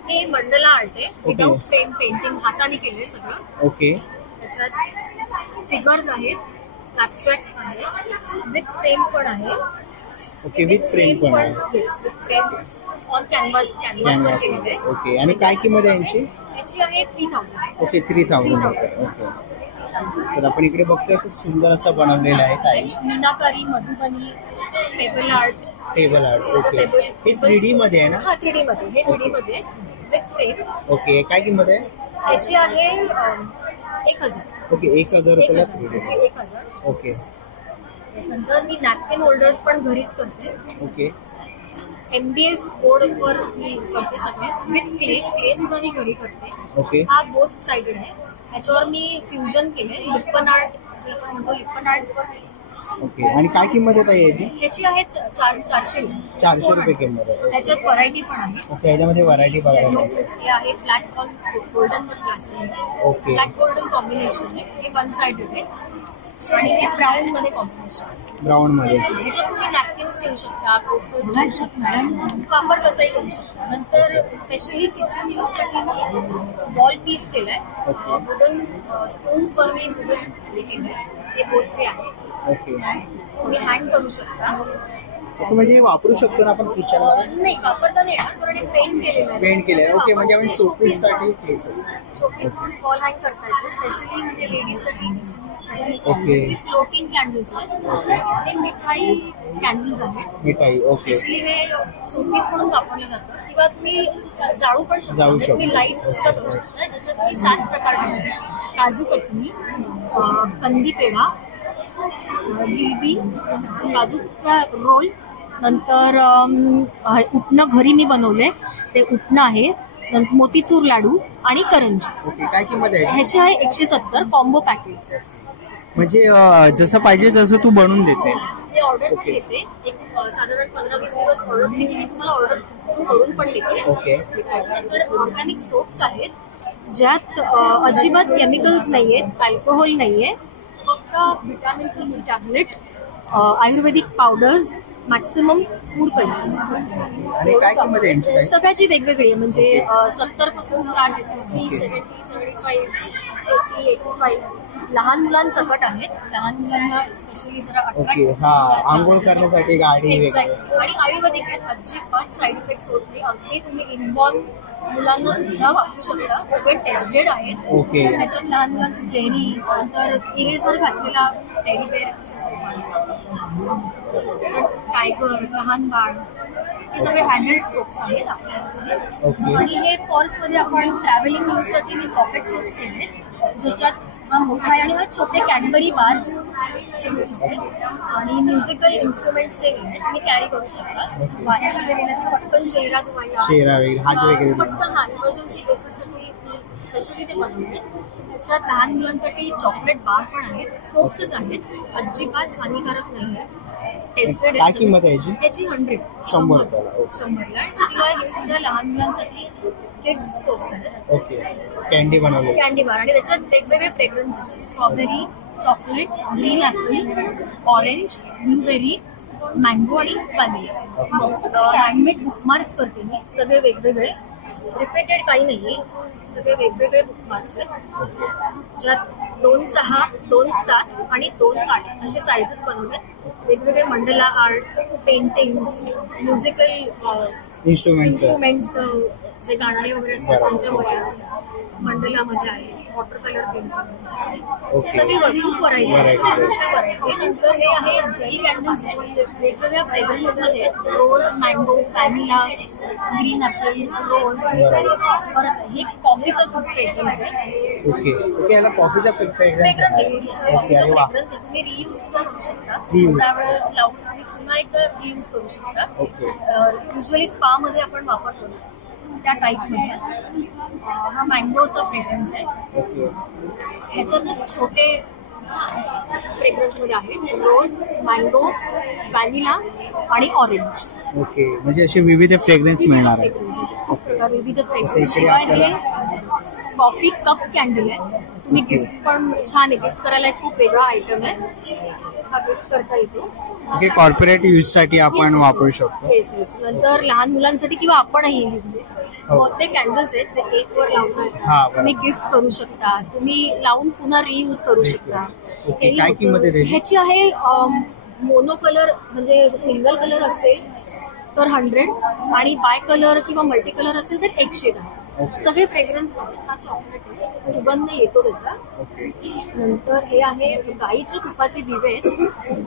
हे मंडला आर्ट आहे. विदाउट फ्रेम पेंटिंग हाताने केले सगळं. ओके. त्याच्यात फिगर्स आहेत, ऍबस्ट्रॅक्ट आहे, विथ फ्रेम पण आहे. ओके विथ फ्रेम पण आहे. येस विथ फ्रेम ऑन कॅनव्हासवर केलेले. ओके. आणि काय किंमत आहे यांची? याची आहे 3000. ओके 3000 रुपये. ओके. तर आपण इकडे बघतोय खूप सुंदर असं बनवलेलं आहे ताई. मीनाकारी, मधुबनी, टेबल आर्ट. ओके. हे 3D मध्ये आहे ना? हा 3D मध्ये. हे 3D मध्ये विथ फ्रेम. ओके. काय किंमत आहे? याची आहे 1000. ओके 1000 रुपयाला 1000. ओके. नंतर मी नॅपकिन होल्डर्स पण घरीच करते. ओके. MDF बोर्डवर मी करते सगळे विथ क्ले सुद्धा मी घरी करते. ओके. हा बोथ साइडेड आहे. त्याच्यावर मी फ्युजन केलंय. लिप्पन आर्ट आपण म्हणतो, लिप्पन आर्ट पण. ओके. आणि काय किंमत आहे ताई याची? त्याची आहे 400 रुपये किंमत आहे. त्याच्यात व्हरायटी पण आहे. ओके. याच्यामध्ये व्हरायटी बघायला मिळते. हे आहे फ्लॅट गोल्डन वर ग्लास आहे. ओके. फ्लॅट गोल्डन कॉम्बिनेशन आहे. हे 1 साइडेड आहे आणि हे ब्राऊन मध्ये कॉम्बिनेशन. ब्राऊन मध्ये. ह्याच्यात तुम्ही नॅपकिन्स ठेवू शकता, पोस्टर्स ठेवू शकता, वापर कसाही करू शकता. नंतर स्पेशली किचन यूज साठी मी वॉल पीस केलाय. वुडन स्पून्स वर मी वुडन केलंय. हे बोलते आहे. ओके. तुम्ही हँग करू शकता. म्हणजे वापरू शकतो ना आपण किचन मध्ये? नाही वापरता नाही येणार, कारण पेंट केलेलं आहे. पेंट केलंय. ओके. म्हणजे आपण शोपीस साठी शोपीस म्हणून वॉल हँग करता येते. स्पेशली म्हणजे लेडीज साठी kitchen use. Okay. Floating candles आहेत. हे मिठाई कॅन्डल्स आहेत. मिठाई. ओके. स्पेशली हे शोपीस म्हणून वापरलं जातं किंवा तुम्ही जाळू पण शकता. तुम्ही लाईट सुद्धा करू शकता, ज्याच्यात मी 7 प्रकार ठेवले. काजू कतली, कंदी पेढा, जिलेबी, काजूचा रोल, नंतर उटणं घरी मी बनवले ते उटणं आहे, नंतर मोतीचूर लाडू आणि करंजी. ओके. काय किंमत आहे? ह्याची आहे 170 कॉम्बो पॅकेट. म्हणजे जसं पाहिजे तसं तू बनवून देते? ते ऑर्डर पण देते. एक साधारण 15-20 दिवस ऑर्डर दिली की मी तुम्हाला ऑर्डर करून पण देते. ओके. नंतर ऑर्गॅनिक सोप्स आहेत ज्यात अजिबात केमिकल्स नाहीयेत, अल्कोहोल नाहीये, फक्त व्हिटॅमिन E ची टॅबलेट, आयुर्वेदिक पावडर्स, मॅक्सिमम फूड कलर्स. आणि काय किंमत आहे यांची? सगळ्याची वेगवेगळी आहे. म्हणजे 70 पासून स्टार्ट आहे. 60, 70, 75, 80, 85 लहान मुलांसकट आहेत. लहान मुलांना स्पेशली जरा ओके, हा आंघोळ करण्यासाठी गाडी वगैरे. एक्झॅक्टली. आणि आयुर्वेदिक आहेत, अजिबात साईड इफेक्ट होत नाही. अगदी तुम्ही इनबॉर्न मुलांना सुद्धा वापरू शकता. सगळे टेस्टेड आहेत. ओके. त्याच्यात लहान मुलांचं जेरी, नंतर इरेझर घातलेला टेडी बेअर असं सोप आहे. त्याच्यात टायगर, लहान बाळ, हे सगळे हँडमेड सोप्स आहेत आपल्याकडे. ओके. आणि हे पर्समध्ये आपण ट्रॅव्हलिंग यूजसाठी मी पॉकेट सोप्स केले, ज्याच्यात हा मोठा आहे आणि हा छोटे कॅडबरी बार्स छोटे छोटे आणि म्युझिकल इन्स्ट्रुमेंट्सचे तुम्ही कॅरी करू शकता. बाहेर कुठे गेलं तर पटकन चेहरा चेहरा वगैरे, हात वगैरे. पटकन हा इमर्जन्सी बेसिससाठी स्पेशली ते बनवले. त्याच्यात लहान मुलांसाठी चॉकलेट बार पण आहेत, सोप्सच आहेत, अजिबात हानिकारक नाही आहे, टेस्टेड. काय किंमत आहे याची? त्याची 100 100ला. शिवाय हे सुद्धा लहान मुलांसाठी किड्स सोप्स आहेत. ओके. कॅन्डी बनवले, कॅन्डी बार, आणि त्याच्यात वेगवेगळे फ्रेग्रन्स आहेत. Strawberry, chocolate, green apple, orange, blueberry, mango आणि व्हॅनिला. हँडमेड बुकमार्क्स करते मी, सगळे वेगवेगळे, रिपीटेड काही नाहीये, सगळे वेगवेगळे बुकमार्क्स आहेत, ज्यात 2-6, 2-7 आणि 2-8 असे सायझेस बनवले. वेगवेगळे मंडला आर्ट, पेंटिंग्स, म्युझिकल इन्स्ट्रुमेंट्स, जे गाणारे वगैरे असतात त्यांच्यामध्ये असतात. मंडलामध्ये आहे, वॉटर कलर पेंटिंग, सगळी खूप व्हरायटी. नंतर हे आहे जेल कॅन्डल्स आहेत, वेगवेगळ्या फ्रेग्रन्समध्ये, रोज, मँगो, व्हॅनिला, ग्रीन ऍपल, रोज, बरंच आहे. हे कॉफीचं सुद्धा फ्रेग्रन्स आहे. ओके. ओके, याला कॉफीचा फ्रेग्रन्स आहे. तुम्ही रियूज सुद्धा करू शकता, थोडा वेळ लावून आणि पुन्हा एकदा रियूज करू शकता. युजली स्पा मध्ये आपण वापरतो त्या टाईपमध्ये. हा मँगोचा फ्रेग्रन्स आहे. ह्याच्यात छोटे फ्रेग्रन्स मध्ये आहे, रोज, मँगो, व्हॅनिला आणि ऑरेंज. ओके, म्हणजे असे विविध फ्रेग्रन्स मिळणार आहे. विविध फ्रेग्रन्स. शिवाय हे कॉफी कप कॅन्डल आहे, तुम्ही गिफ्ट पण छान आहे, गिफ्ट करायला एक खूप वेगळा आयटम आहे, हा गिफ्ट करता येतो. ओके, कॉर्पोरेट यूज साठी आपण वापरू शकतो. Yes yes. नंतर लहान मुलांसाठी किंवा आपणही म्हणजे ते कॅन्डल्स आहेत जे केक वर लावून तुम्ही गिफ्ट करू शकता, तुम्ही लावून पुन्हा रियूज करू शकता. काय किंमत आहे ह्याची आहे मोनो कलर, म्हणजे सिंगल कलर असेल तर 100 आणि बाय कलर किंवा मल्टी कलर असेल तर 110. सगळे फ्रेग्रन्स आहेत. हा चॉकलेट आहे, सुगंध येतो त्याचा. नंतर हे आहे गाईच्या तुपाचे दिवे आहेत,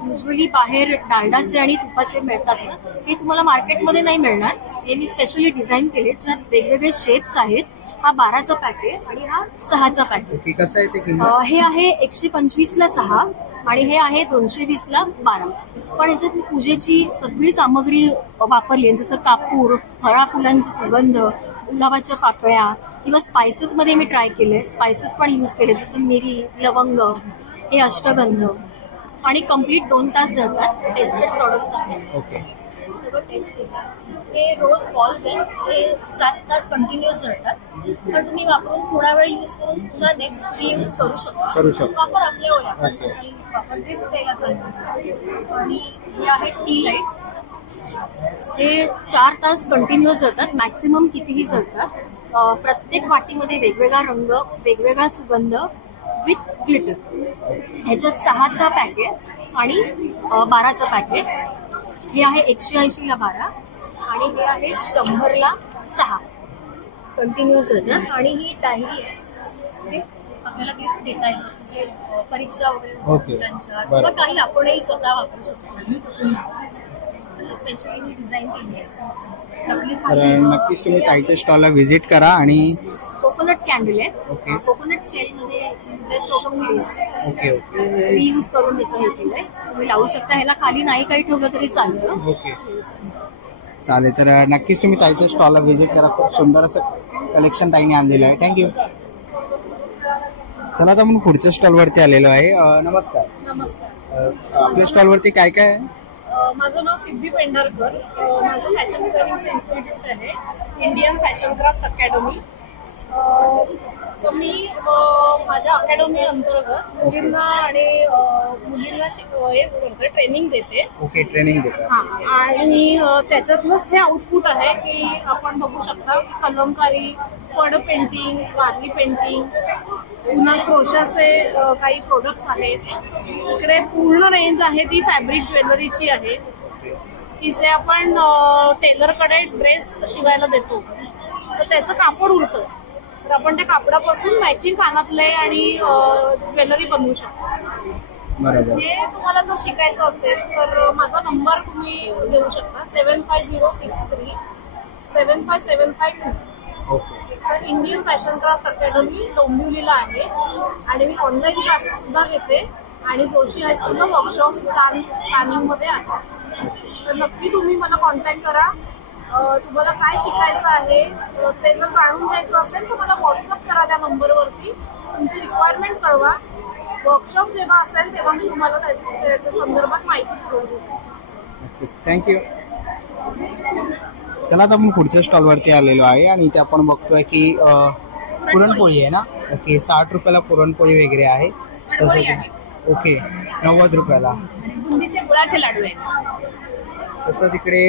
युजली बाहेर डालडाचे आणि तुपाचे मिळतात ना, हे तुम्हाला मार्केटमध्ये नाही मिळणार. हे मी स्पेशली डिझाईन केले, ज्यात वेगवेगळे शेप्स आहेत. हा 12चा पॅकेट आणि हा 6चा पॅकेट. कसं आहे ते? हे आहे 125ला 6 आणि हे आहे 220ला 12. पण याच्यात मी पूजेची सगळी सामग्री वापरली आहे, जसं कापूर, फळा फुलांचा सुगंध, गुलाबाच्या पाकळ्या किंवा स्पायसेस मध्ये मी ट्राय केले. स्पायसेस पण यूज केले, जसं मिरी, लवंग, हे अष्टगंध. आणि कम्प्लीट 2 तास जळतात. टेस्टेड प्रॉडक्ट्स आहेत. ओके. सगळं टेस्ट केलं. हे रोज बॉल्स आहेत, हे 7 तास कंटिन्युअस जळतात. तर तुम्ही वापरून थोडा वेळ यूज करून पुन्हा नेक्स्ट रियूज करू शकता. वापर आपल्या वेळी आपण कसंही वापर गिफ्ट द्यायला चालतो. आणि हे आहेत टी लाईट्स, हे 4 तास कंटिन्युअस जळतात, मॅक्सिमम कितीही जळतात. प्रत्येक वाटीमध्ये वेगवेगळा रंग, वेगवेगळा सुगंध विथ ग्लिटर. ह्याच्यात 6चा पॅकेट आणि 12चा पॅकेट. हे आहे 180ला 12 आणि हे आहे 100ला 6. कंटिन्युअस जळतात. आणि ही डायरी आहे, आपल्याला गिफ्ट देता येईल, म्हणजे परीक्षा वगैरे मुलांच्या किंवा काही आपणही स्वतः वापरू शकतो. अशी स्पेशली मी डिझाईन केली आहे. नक्कीच तुम्ही ताईच्या स्टॉलला व्हिजिट करा. आणि कोकोनट कॅन्डल आहे, कोकोनट शेल मध्ये best coconut paste. Okay okay. Reuse करून त्याचं हे केलंय, तुम्ही लावू शकता. ह्याला खाली नाही काही ठेवलं तरी चालतं. ओके, चालेल. तर नक्कीच तुम्ही ताईच्या स्टॉलला व्हिजिट करा. खूप सुंदर असं कलेक्शन ताईने आणलेलं आहे. थँक्यू. चला आता आपण पुढच्या स्टॉलवरती आलेलो आहे. नमस्कार. नमस्कार. आपल्या स्टॉलवरती काय काय आहे? माझं नाव सिद्धी पेंढारकर. माझं फॅशन डिझायनिंगचं इन्स्टिट्यूट आहे, इंडियन फॅशन क्राफ्ट अकॅडमी. तर मी माझ्या अकॅडमी अंतर्गत मुलींना आणि मुलींना हे करते, ट्रेनिंग देते. ओके, ट्रेनिंग देते. आणि त्याच्यातलंच हे आउटपुट आहे की आपण बघू शकता, कलमकारी, फड पेंटिंग, वारली पेंटिंग, पुन्हा क्रोशाचे काही प्रोडक्ट्स आहेत. इकडे पूर्ण रेंज आहे ती फॅब्रिक ज्वेलरीची आहे की जे आपण टेलरकडे ड्रेस शिवायला देतो तर त्याचं कापड उरतं, तर आपण त्या कापडापासून मॅचिंग कानातले आणि ज्वेलरी बनवू शकतो. बरोबर. हे तुम्हाला जर शिकायचं असेल तर माझा नंबर तुम्ही देऊ शकता 7506375752. तर इंडियन फॅशन क्राफ्ट अकॅडमी डोंबिवलीला आहे आणि मी ऑनलाईन क्लासेस सुद्धा घेते आणि जोशी हायस्कूलला वर्कशॉप प्लॅनिंग मध्ये आहे. तर नक्की तुम्ही मला कॉन्टॅक्ट करा. तुम्हाला काय शिकायचं आहे ते जर जाणून घ्यायचं असेल तर मला व्हॉट्सअप करा त्या नंबरवरती, तुमची रिक्वायरमेंट कळवा. वर्कशॉप जेव्हा असेल तेव्हा मी तुम्हाला त्याच्या संदर्भात माहिती पुरवते. थँक्यू. चला आता आपण पुढच्या स्टॉलवरती आलेलो आहे आणि इथे आपण बघतोय की पुरणपोळी आहे ना. ओके, 60 रुपयाला पुरणपोळी वगैरे आहे. ओके, 90 रुपयाला. बुंदीचे गुळाचे लाडू आहेत. तसं तिकडे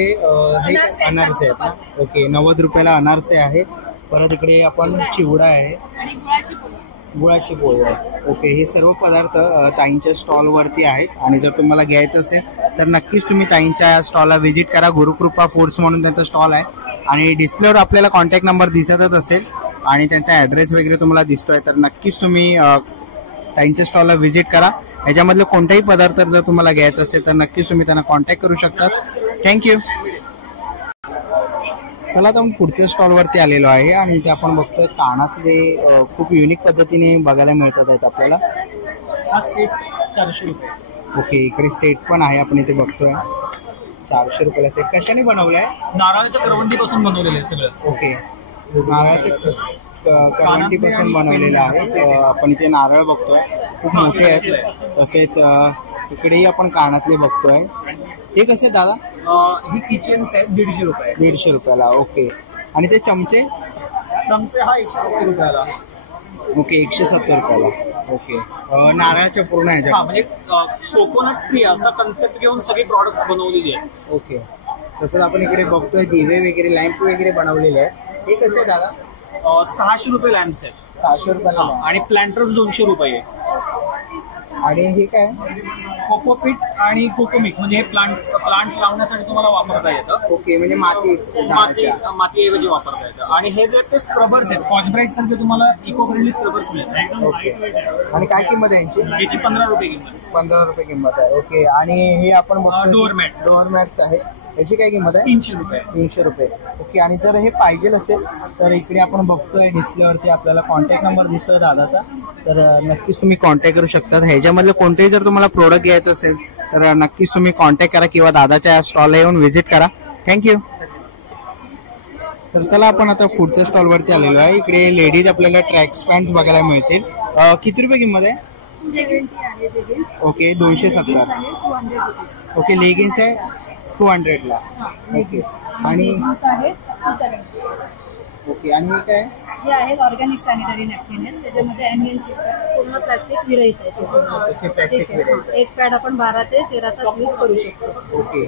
हे अनारसे आहेत ना. ओके, 90 रुपयाला अनारसे आहेत. परत इकडे आपण चिवडा आहे आणि गुळाची पोळी. गुळाची पोळी आहे. ओके, हे सर्व पदार्थ ताईंच्या स्टॉलवरती आहेत आणि जर तुम्हाला घ्यायचं असेल तर नक्कीच तुम्ही ताईंच्या स्टॉलला व्हिजिट करा. गुरुकृपा फूड्स म्हणून त्यांचा स्टॉल आहे आणि डिस्प्लेवर आपल्याला कॉन्टॅक्ट नंबर दिसतच असेल आणि त्यांचा ॲड्रेस वगैरे तुम्हाला दिसतोय. तर नक्कीच तुम्ही ताईंच्या स्टॉलला व्हिजिट करा. याच्यामधले कोणताही पदार्थ जर तुम्हाला घ्यायचं असेल तर नक्कीच तुम्ही त्यांना कॉन्टॅक्ट करू शकता. थँक्यू. चला आता आपण पुढच्या स्टॉलवरती आलेलो आहे आणि इथे आपण बघतोय कानातले खूप युनिक पद्धतीने बघायला मिळतात आहेत आपल्याला. हा सेट 400 रुपये. ओके, इकडे सेट पण आहे आपण इथे बघतोय 400 रुपयाला सेट. कशाने बनवलाय? नारळाच्या करवंटीपासून बनवलेलं आहे सगळं. ओके, नारळाच्या करवंटीपासून बनवलेलं आहे. आपण इथे नारळ बघतोय खूप मोठे आहेत. तसेच इकडेही आपण कानातले बघतोय. हे कसे दादा? ही किचन सेट 150 रुपये. 150 रुपयाला. ओके, आणि ते चमचे? चमचे हा 170 रुपयाला. ओके, 170 रुपयाला. ओके, नारळाच्या पूर्ण ह्याच्या. हा म्हणजे कोकोनट ट्री असा कन्सेप्ट घेऊन सगळे प्रॉडक्ट्स बनवलेले आहेत. ओके, तसंच आपण इकडे बघतोय दिवे वगैरे लॅम्प वगैरे बनवलेले आहेत. हे कसे दादा? 600 रुपये लॅम्प्स आहेत. 600 रुपयाला. आणि प्लांटर्स 200 रुपये. आणि हे काय? कोकोपीट आणि कोकोमिक्स म्हणजे हे प्लांट लावण्यासाठी तुम्हाला वापरता येतं. ओके, म्हणजे मातीऐवजी वापरता येतं. आणि हे जे ते स्क्रबर्स आहेत स्कॉच ब्राईट सारखे तुम्हाला इको फ्रेंडली स्क्रबर्स मिळतात. ओके, आणि काय किंमत आहे यांची? याची 15 रुपये किंमत. 15 रुपये किंमत आहे. ओके, आणि हे आपण डोअरमॅट्स आहे, याची काय किंमत आहे? 300 रुपये. 300 रुपये. ओके, आणि जर हे पाहिजे असेल तर इकडे आपण बघतोय डिस्प्लेवरती आपल्याला कॉन्टॅक्ट नंबर दिसतोय दादाचा, तर नक्कीच तुम्ही कॉन्टॅक्ट करू शकता. ह्याच्यामधलं कोणतेही जर तुम्हाला प्रोडक्ट घ्यायचं असेल तर नक्कीच तुम्ही कॉन्टॅक्ट करा किंवा दादाच्या स्टॉलला येऊन व्हिजिट करा. थँक्यू. तर चला आपण आता पुढच्या स्टॉलवरती आलेलो आहे. इकडे लेडीज आपल्याला ट्रॅक्स पॅन्ट बघायला मिळतील. किती रुपये किंमत आहे? ओके, 270. ओके, लेगिन्स आहे 200 ला. ओके, आणि ओके, आणि हे काय? हे आहेत ऑर्गॅनिक सॅनिटरी नॅपकिन आहेत. त्याच्यामध्ये अॅनियन चिप पूर्ण प्लास्टिक विरहित आहे. एक पॅड आपण 12 ते 13 तास यूज करू शकतो. ओके,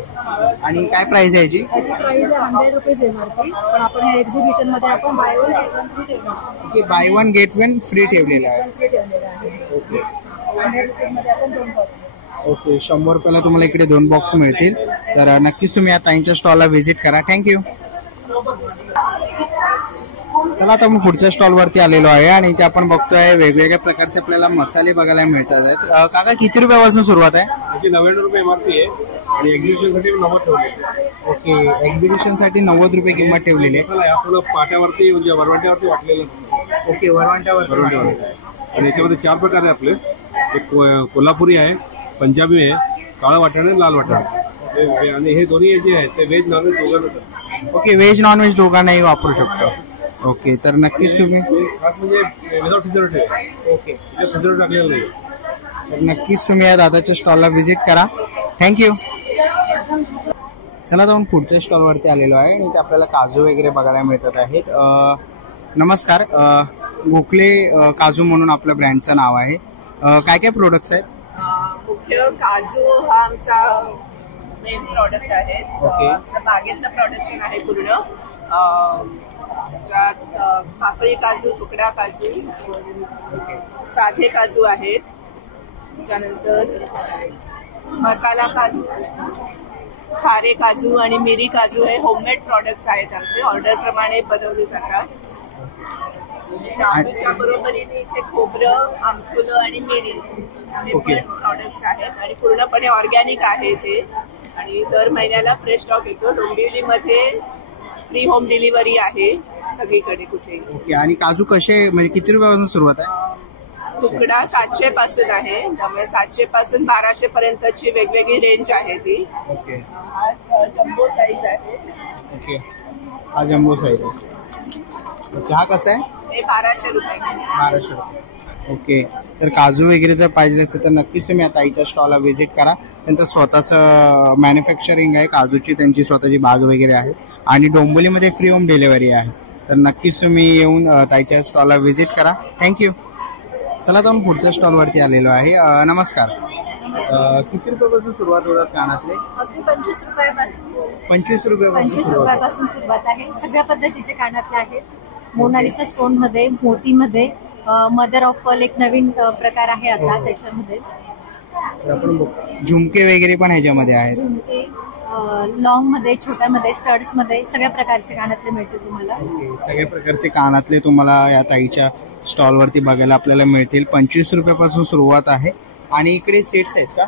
आणि काय प्राइस आहे याची? याची प्राइस आहे 100 रुपीज एमआरपी, पण आपण ह्या एक्झिबिशन मध्ये आपण buy one get one free ठेवलं. Okay, buy one get one free ठेवलेलं आहे. फ्री ठेवलेलं आहे. ओके, 100 रुपीज मध्ये आपण 2 बॉक्स. ओके, 100 रुपयाला तुम्हाला इकडे 2 बॉक्स मिळतील. तर नक्कीच तुम्ही या ताईंच्या स्टॉलला व्हिजिट करा. थँक्यू. चला आता आपण पुढच्या स्टॉलवरती आलेलो आहे आणि इथे आपण बघतोय वेगवेगळ्या प्रकारचे आपल्याला मसाले बघायला मिळतात आहेत. काका, किती रुपयापासून सुरुवात आहे? त्याची 99 रुपये एमआरपी आहे आणि एक्झिबिशनसाठी 90 ठेवले. ओके, एक्झिबिशनसाठी 90 रुपये किंमत ठेवलेली आहे. मसाला आपलं पाट्यावरती म्हणजे वरवाट्यावरती वाटलेलं. ओके, वरवाट्यावर. आणि याच्यामध्ये 4 प्रकार आहे आपले. एक कोल्हापुरी आहे, पंजाबी आहे, काळं वाटाणे आणि लाल वाटाणे. आणि हे दोन्ही जे आहेत ते व्हेज नॉनव्हेज दोघांना. ओके, व्हेज नॉनव्हेज दोघांनाही वापरू शकतो. ओके, तर नक्कीच तुम्ही खास म्हणजे विदाउट प्रिझर्वेटिव्ह आहे. ओके, प्रिझर्वेटिव्ह टाकलेलं नाही. तर नक्कीच तुम्ही या दादाच्या स्टॉलला व्हिजिट करा. थँक्यू. चला, आपण पुढच्या स्टॉलवरती आलेलो आहे आणि इथे आपल्याला काजू वगैरे बघायला मिळतात आहेत. नमस्कार, गोखले काजू म्हणून आपल्या ब्रँडचं नाव आहे. काय काय प्रोडक्ट्स आहेत? मुख्य काजू हा आमचा मेन प्रॉडक्ट आहे. ओके. बागेतलं प्रोडक्शन आहे पूर्ण. त्याच्यात पाकळी काजू, तुकडा काजू, साधे काजू आहेत, त्याच्यानंतर मसाला काजू, खारे काजू आणि मिरी काजू हे होममेड प्रॉडक्ट्स आहेत आमचे, ऑर्डर प्रमाणे बनवले जातात. काजूच्या बरोबरीने इथे खोबरं, आमसुलं आणि मिरी हे पण प्रॉडक्ट्स आहेत आणि पूर्णपणे ऑर्गॅनिक आहे ते. आणि दर महिन्याला फ्रेश स्टॉक येतो. डोंबिवलीमध्ये फ्री होम डिलिव्हरी आहे सगळीकडे कुठे. ओके. आणि काजू कसे म्हणजे किती रुपयापासून सुरुवात आहे? तुकडा 700 पासून आहे, त्यामुळे 700 पासून 1200 पर्यंतची वेगवेगळी रेंज आहे ती. ओके. हा जम्बो साईज आहे. ओके. हा जम्बो साईज आहे. ओके. हा कसा आहे? हे 1200 रुपये. 1200 रुपये. ओके. तर काजू वगैरे जर पाहिजे असेल तर नक्कीच तुम्ही आता आईच्या स्टॉलला व्हिजिट करा. त्यांचं स्वतःचं मॅन्युफॅक्चरिंग आहे, काजूची त्यांची स्वतःची बाग वगैरे आहे आणि डोंबिवलीमध्ये फ्री होम डिलिव्हरी आहे. तर नक्कीच तुम्ही येऊन ताईच्या स्टॉलला व्हिजिट करा. थँक्यू. चला तर पुढच्या स्टॉलवरती आलेलो आहे. नमस्कार. किती रुपयापासून सुरुवात होतात कानातले? अगदी 25 रुपयापासून 25 रुपयापासून सुरुवात आहे. सगळ्या पद्धतीचे कानातले आहेत. मोनालिसा स्टोन मध्ये, मोतीमध्ये, मदर ऑफ पर्ल एक नवीन प्रकार आहे आता त्याच्यामध्ये. झुमके वगैरे पण ह्याच्यामध्ये आहेत. झुमके लॉंग मध्ये, छोट्यामध्ये, स्टड्स मध्ये सगळ्या प्रकारचे कानातले मिळतील तुम्हाला. सगळ्या प्रकारचे कानातले तुम्हाला या ताईच्या स्टॉलवरती बघायला आपल्याला मिळतील. 25 रुपयापासून सुरुवात आहे. आणि इकडे सेट्स आहेत का?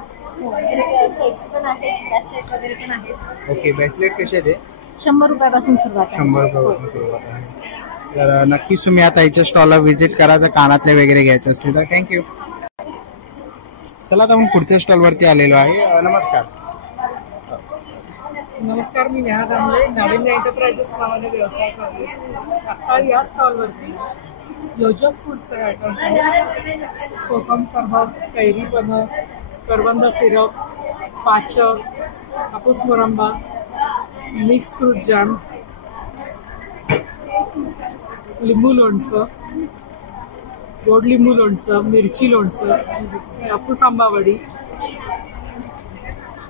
सेट्स पण आहेत, ब्रेसलेट वगैरे पण आहेत. ओके. ब्रेसलेट कसे ते? 100 रुपयापासून सुरुवात आहे. 100 रुपयापासून सुरुवात आहे. तर नक्कीच तुम्ही आता ताईच्या स्टॉलला व्हिजिट करा जर कानातले वगैरे घ्यायचे असतील तर. थँक्यू. चला आता आपण पुढच्या स्टॉलवरती आलेलो आहे. नमस्कार. नमस्कार, मी नेहा दामले, नाविन्य एंटरप्राइजेस नावाने व्यवसाय करते. आता या स्टॉलवरती योजक फूड्सचे आयटम्स आहेत. कोकम सरबत, कैरी पन्ह, करवंद सिरप, पाचक, कापूस मुरंबा, मिक्स फ्रूट जॅम, लिंबू लोणचं, गोड लिंबू लोणचं, मिरची लोणचं, कापूस आंबावडी.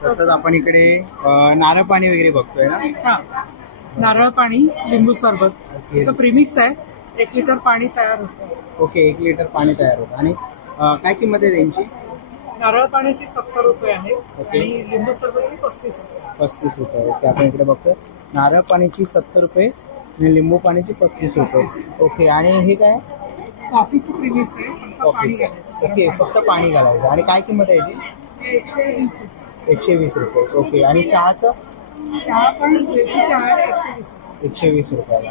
तसंच आपण इकडे नारळ पाणी वगैरे बघतोय ना? हा, नारळ पाणी, लिंबू सरबत याचं प्रीमिक्स आहे. 1 लिटर पाणी तयार होतं. ओके. 1 लिटर पाणी तयार होतं. आणि काय किंमत आहे त्यांची? नारळ पाण्याची 70 रुपये आहे ओके. आणि लिंबू सरबतची 35 रुपये. 35 रुपये. ओके. आपण इकडे बघतोय नारळ पाणीची 70 रुपये आणि लिंबू पाणीची 35 रुपये. ओके. आणि हे काय? कॉफीचं प्रीमिक्स आहे, फक्त पाणी कॉफीचं. घालायचं. ओके. फक्त पाणी घालायचं. आणि काय किंमत आहे याची? 120 रुपये. 120 रुपये. ओके. आणि चहाचं? चहा पण वेलची चहा आहे 120 रुपये. 120 रुपयाला.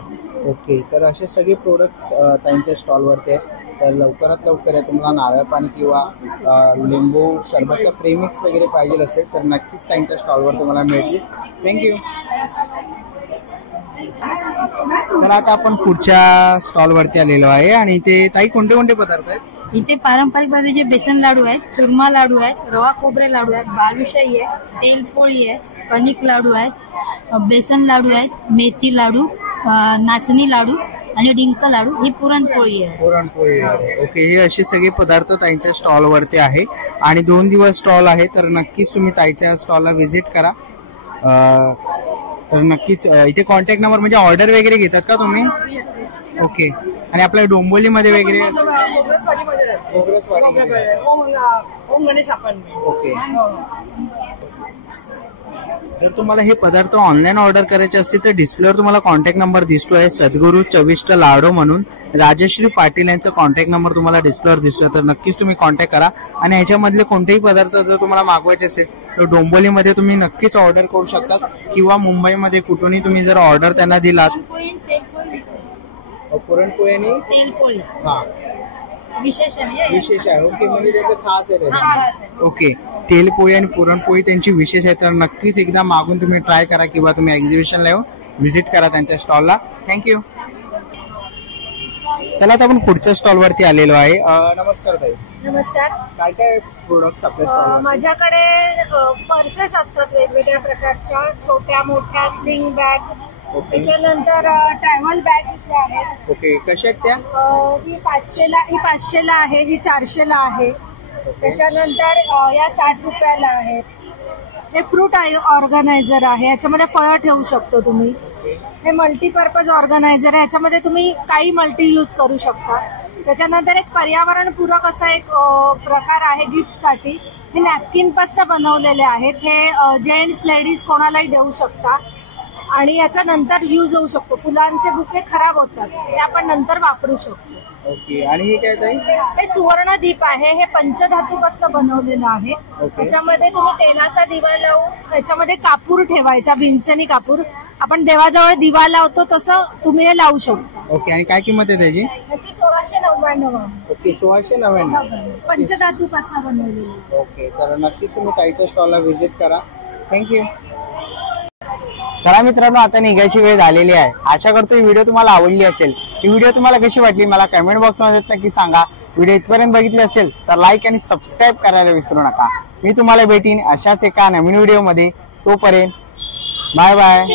ओके. तर असे सगळे प्रोडक्ट्स त्यांच्या स्टॉलवरती आहेत. तर लवकरात लवकर आहे तुम्हाला नारळ पाणी किंवा लिंबू सरबतचा प्रेमिक्स वगैरे पाहिजे असेल तर नक्कीच त्यांच्या स्टॉलवर तुम्हाला मिळतील. थँक्यू. चला आता आपण पुढच्या स्टॉलवरती आलेलो आहे. आणि ते ताई कोणते कोणते पदार्थ आहेत? इथे पारंपरिक पद्धतीचे बेसन लाडू आहेत, चुरमा लाडू आहेत, रवा खोबरे लाडू आहेत, बालुशाही आहे, तेल पोळी आहे, कणिक लाडू आहेत, बेसन लाडू आहेत, मेथी लाडू, नाचणी लाडू आणि डिंक लाडू, ही पुरणपोळी आहे. पुरणपोळी. ओके. हे असे सगळे पदार्थ ताईच्या स्टॉलवरती आहे आणि 2 दिवस स्टॉल आहे. तर नक्कीच तुम्ही ताईच्या स्टॉलला व्हिजिट करा. तर नक्कीच इथे कॉन्टॅक्ट नंबर म्हणजे ऑर्डर वगैरे घेतात का तुम्ही? ओके. आणि आपल्या डोंबिवलीमध्ये वगैरे? ओके. जर तुम्हाला हे पदार्थ ऑनलाईन ऑर्डर करायचे असतील तर डिस्प्लेवर तुम्हाला कॉन्टॅक्ट नंबर दिसतोय, सद्गुरू चविष्ट लाडू म्हणून. राजश्री पाटील यांचा कॉन्टॅक्ट नंबर तुम्हाला डिस्प्लेवर दिसतोय. तर नक्कीच तुम्ही कॉन्टॅक्ट करा. आणि ह्याच्यामधले कोणतेही पदार्थ जर तुम्हाला मागवायचे असेल तर डोंबिवलीमध्ये तुम्ही नक्कीच ऑर्डर करू शकता किंवा मुंबईमध्ये कुठूनही तुम्ही जर ऑर्डर त्यांना दिलात. पुरणपोळी आणि तेलपोळी हा विशेष आहे. विशेष आहे. ओके. म्हणजे त्याचं खास आहे. ओके. तेलपोळी आणि पुरणपोळी त्यांची विशेष आहे. तर नक्कीच एकदा मागून तुम्ही ट्राय करा किंवा तुम्ही एक्झिबिशनला येऊन व्हिजिट करा त्यांच्या स्टॉलला. थँक्यू. चला आता आपण पुढच्या स्टॉलवरती आलेलो आहे. नमस्कार ताई. नमस्कार. काय काय प्रोडक्ट्स आपल्या स्टॉलवर? माझ्याकडे पर्सेस असतात वेगवेगळ्या प्रकारच्या, छोट्या मोठ्या, स्लिंग बॅग, त्याच्यानंतर ट्रॅव्हल बॅग इथे आहेत. ओके. कशा आहेत त्या? ही 500ला आहे, ही 400ला आहे. त्याच्यानंतर या 60 रुपयाला आहेत. हे फ्रूट ऑर्गनायझर आहे, याच्यामध्ये फळं ठेवू शकतो तुम्ही. हे मल्टीपर्पज ऑर्गनायझर आहे, याच्यामध्ये तुम्ही काही मल्टी यूज करू शकता. त्याच्यानंतर एक पर्यावरणपूरक असा एक प्रकार आहे गिफ्टसाठी. हे नॅपकिन पासून बनवलेले आहेत. हे जेंट्स लेडीज कोणालाही देऊ शकता आणि याचा नंतर यूज होऊ शकतो. फुलांचे बुके खराब होतात, हे आपण नंतर वापरू शकतो. ओके. आणि हे काय ताई? हे सुवर्णदीप आहे. हे पंचधातूपासून बनवलेलं आहे. त्याच्यामध्ये तुम्ही तेलाचा दिवा लावून त्याच्यामध्ये कापूर ठेवायचा, भीमसेनी कापूर. आपण देवाजवळ दिवा लावतो तसं तुम्ही हे लावू शकता. ओके. आणि काय किंमत आहे त्याची? त्याची 1699 आहे. ओके, 1699. पंचधातूपासून बनवलेली. ओके, तर नक्कीच तुम्ही ताईच्या स्टॉलला व्हिजिट करा. थँक्यू. चला मित्रांनो, आता निघायची वेळ झालेली आहे. आशा करतो ही व्हिडिओ तुम्हाला आवडली असेल. ही व्हिडिओ तुम्हाला कशी वाटली मला कमेंट बॉक्समध्ये नक्की सांगा. व्हिडिओ इथपर्यंत बघितली असेल तर लाईक आणि सबस्क्राईब करायला विसरू नका. मी तुम्हाला भेटीन अशाच एका नवीन व्हिडिओमध्ये. तोपर्यंत बाय बाय.